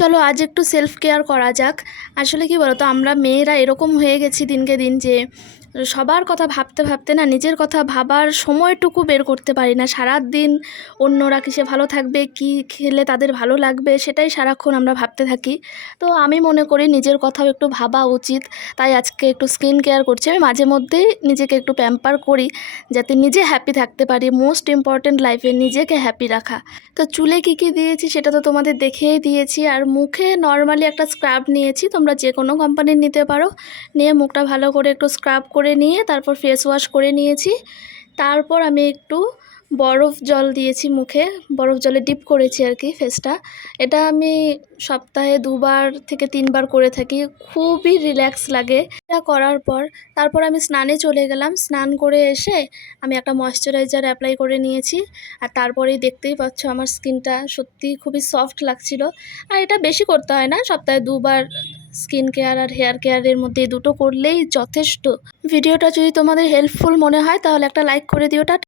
চলো আজ একটু সেলফ কেয়ার করা যাক। আসলে কি বলতো, আমরা মেয়েরা এরকম হয়ে গেছি দিনকে দিন যে সবার কথা ভাবতে ভাবতে না নিজের কথা ভাবার সময়টুকু বের করতে পারি না। সারাদিন অন্যরা কিসে ভালো থাকবে, কি খেলে তাদের ভালো লাগবে, সেটাই সারাক্ষণ আমরা ভাবতে থাকি। তো আমি মনে করি নিজের কথাও একটু ভাবা উচিত। তাই আজকে একটু স্কিন কেয়ার করছি। আমি মাঝে মধ্যেই নিজেকে একটু প্যাম্পার করি, যাতে নিজে হ্যাপি থাকতে পারি। মোস্ট ইম্পর্ট্যান্ট লাইফে নিজেকে হ্যাপি রাখা। তো চুলে কী কী দিয়েছি সেটা তো তোমাদের দেখেই দিয়েছি। আর মুখে নর্মালি একটা স্ক্রাব নিয়েছি, তোমরা যে কোনো কোম্পানির নিতে পারো। নিয়ে মুখটা ভালো করে একটু স্ক্রাব করে নিয়ে তারপর ফেস ওয়াশ করে নিয়েছি। তারপর আমি একটু বরফ জল দিয়েছি মুখে, বরফ জলে ডিপ করেছি আর কি ফেসটা। এটা আমি সপ্তাহে 2বার থেকে 3বার করে থাকি। খুবই রিল্যাক্স লাগে এটা করার পর। তারপর আমি স্নানে চলে গেলাম। স্নান করে এসে আমি একটা ময়শ্চারাইজার অ্যাপ্লাই করে নিয়েছি। আর তারপরেই দেখতেই পাচ্ছ আমার স্কিনটা সত্যিই খুবই সফট লাগছিল। আর এটা বেশি করতে হয় না, সপ্তাহে 2বার স্কিন কেয়ার আর হেয়ার কেয়ারের মধ্যে এই দুটো করলেই যথেষ্ট। ভিডিওটা যদি তোমাদের হেল্পফুল মনে হয় তাহলে একটা লাইক করে দিও।